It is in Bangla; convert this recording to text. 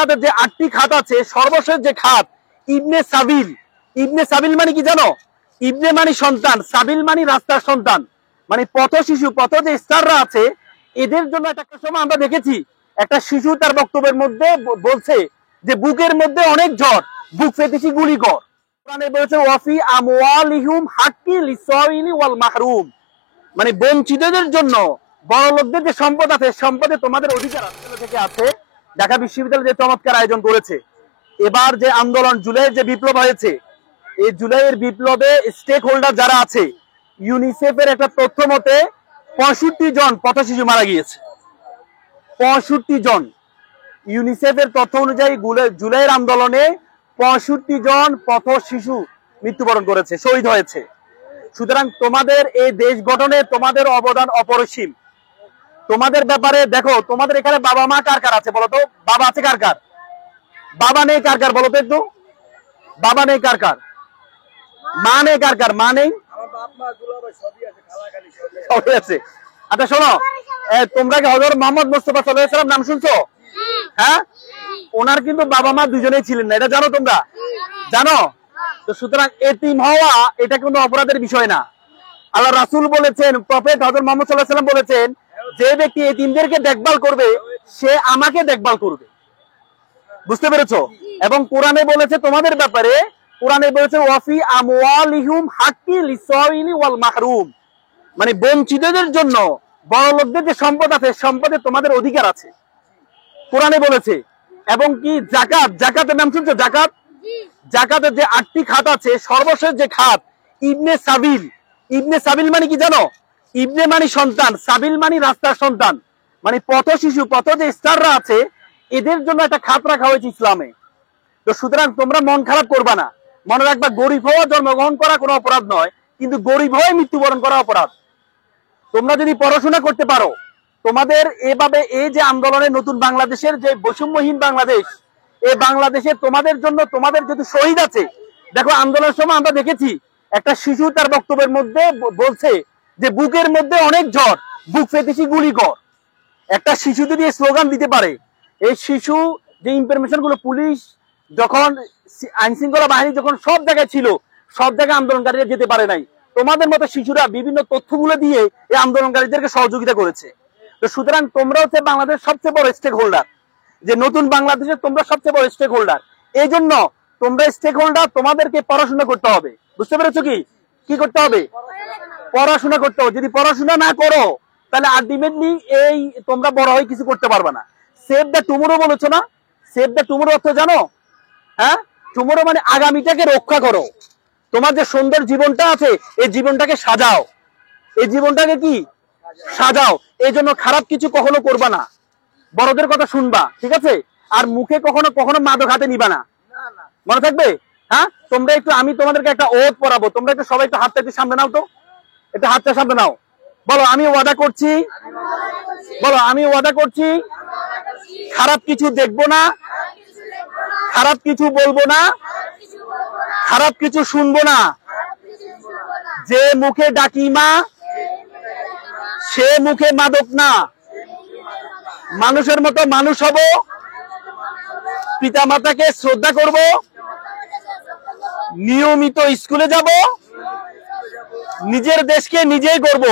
জাকাতের যে 8টি খাত আছে, সর্বশেষ যে খাত ইবনে সাবিল। ইবনে সাবিল মানে কি জানো? ইবনে মানে সন্তান, সাবিল মানে রাস্তার সন্তান, মানে পথ শিশু, পথ যে স্টাররা আছে এদের জন্য একটা সময় আমরা দেখেছি একটা শিশু তার বক্তব্যের মধ্যে বলছে যে বুকের মধ্যে অনেক ঝড়, বুক ফেটেছি গুলি কর। কোরআনে বলেছে ওয়াফি আমওয়ালিহুম হাক্কি লিসাইলি ওয়াল মাহরুম, মানে বঞ্চিতদের জন্য বড় লোকদের যে সম্পদ আছে সম্পদে তোমাদের অধিকার থেকে আছে। ঢাকা বিশ্ববিদ্যালয় যে চমৎকার আয়োজন করেছে, এবার যে আন্দোলন জুলাইয়ের যে বিপ্লব হয়েছে, এই জুলাইয়ের বিপ্লবে স্টেক হোল্ডার যারা আছে, ইউনিসেফের একটা তথ্য মতে 65 জন পথ শিশু মারা গিয়েছে। 65 জন, ইউনিসেফের তথ্য অনুযায়ী জুলাইয়ের আন্দোলনে 65 জন পথ শিশু মৃত্যুবরণ করেছে, শহীদ হয়েছে। সুতরাং তোমাদের এই দেশ গঠনে তোমাদের অবদান অপরিসীম। তোমাদের ব্যাপারে দেখো, তোমাদের এখানে বাবা মা কার কার আছে বলো তো? বাবা আছে কার কার? বাবা নেই কার কার বলো তো একটু? বাবা নেই কার কার? মা নেই কার কার? মা নেই? সবই আছে। আচ্ছা শোনো, তোমরা কি হযরত মুহাম্মদ মুস্তাফা সাল্লাল্লাহু আলাইহি ওয়াসাল্লাম নাম শুনছো? হ্যাঁ, ওনার কিন্তু বাবা মা দুজনেই ছিলেন না, এটা জানো তোমরা? জানো তো? সুতরাং এতিম হওয়া এটা কোনো অপরাধের বিষয় না। আল্লাহ রাসূল বলেছেন, প্রফেট হযরত মুহাম্মদ সাল্লাল্লাহু আলাইহি ওয়াসাল্লাম বলেছেন, যে ব্যক্তি এতিমদেরকে দেখভাল করবে সে আমাকে দেখভাল করবে। বুঝতে পেরেছো? এবং কোরআনে বলেছে তোমাদের ব্যাপারে, কোরআনে বলেছে ওয়াফি আমওয়ালিহুম হাক্কি লিসাইলি ওয়াল মাহরুম, মানে বঞ্চিতদের জন্য বড় লোকদের যে সম্পদ আছে সম্পদে তোমাদের অধিকার আছে, কোরআনে বলেছে। এবং কি জাকাত, জাকাতের নাম শুনছো? জাকাত, জাকাতের যে 8টি খাত আছে, সর্বশেষ যে খাত ইবনে সাবিল। ইবনে সাবিল মানে কি জানো? ইবনে মানে সন্তান, সাবিল মানে রাস্তার সন্তান, মানে পথ শিশু, পথ যে স্টাররা আছে এদের জন্য একটা খাত রাখা হয়েছে ইসলামে। তো সুতরাং তোমরা মন খারাপ করবা না। মনে রাখবা, গরিব হওয়া জন্মগ্রহণ করা কোনো অপরাধ নয়, কিন্তু গরিব হয়ে মৃত্যুবরণ করা অপরাধ। তোমরা যদি পড়াশোনা করতে পারো, তোমাদের এভাবে এই যে আন্দোলনে নতুন বাংলাদেশের যে বৈষম্যহীন বাংলাদেশ, এই বাংলাদেশে তোমাদের জন্য তোমাদের যদি শহীদ আছে। দেখো আন্দোলনের সময় আমরা দেখেছি একটা শিশু তার বক্তব্যের মধ্যে বলছে যে বুকের মধ্যে অনেক ঝড়, বুক ফেটেছি গুলি কর। একটা শিশু যদি স্লোগান দিতে পারে, এই শিশু যে ইনফরমেশন গুলো পুলিশ যখন আইন শৃঙ্খলা বাহিনী যখন সব জায়গায় ছিল, সব জায়গায় আন্দোলনকারীরা যেতে পারে নাই, তোমাদের মতো শিশুরা বিভিন্ন তথ্যগুলো দিয়ে এই আন্দোলনকারীদেরকে সহযোগিতা করেছে। তো সুতরাং তোমরা হচ্ছে বাংলাদেশের সবচেয়ে বড় স্টেক হোল্ডার, যে নতুন বাংলাদেশের তোমরা সবচেয়ে বড় স্টেক হোল্ডার। এই জন্য তোমরা স্টেক হোল্ডার, তোমাদেরকে পড়াশোনা করতে হবে। বুঝতে পেরেছো? কি কি করতে হবে? পড়াশোনা করতে হবে। যদি পড়াশোনা না করো তাহলে আলটিমেটলি এই তোমরা বড় হয়ে কিছু করতে পারবে না। সেভ দ্য টুমরো বলেছো না? সেভ দ্য টুমরো অর্থ জানো? হ্যাঁ, টুমরো মানে আগামীটাকে রক্ষা করো। তোমার যে সুন্দর জীবনটা আছে এই জীবনটাকে সাজাও, এই জীবনটাকে কি সাজাও। এই জন্য খারাপ কিছু কখনো করবা না, বড়দের কথা শুনবা, ঠিক আছে? আর মুখে কখনো কখনো মাদক হাতে নিবা না, মনে থাকবে? হ্যাঁ, তোমরা একটু, আমি তোমাদেরকে একটা ওয়াদা পড়াবো, তোমরা একটু সবাই একটু হাতটা একটু সামনে নাও তো, একটু হাতটা সামনে নাও। বলো, আমি ওয়াদা করছি, বলো আমি ওয়াদা করছি খারাপ কিছু দেখবো না, খারাপ কিছু বলবো না, খারাপ কিছু শুনবো না। যে মুখে ডাকি মা সে মুখে মাদক না। মানুষের মতো মানুষ হব, পিতা মাতাকে শ্রদ্ধা করব, নিয়মিত স্কুলে যাব, নিজের দেশকে নিজেই গড়ব।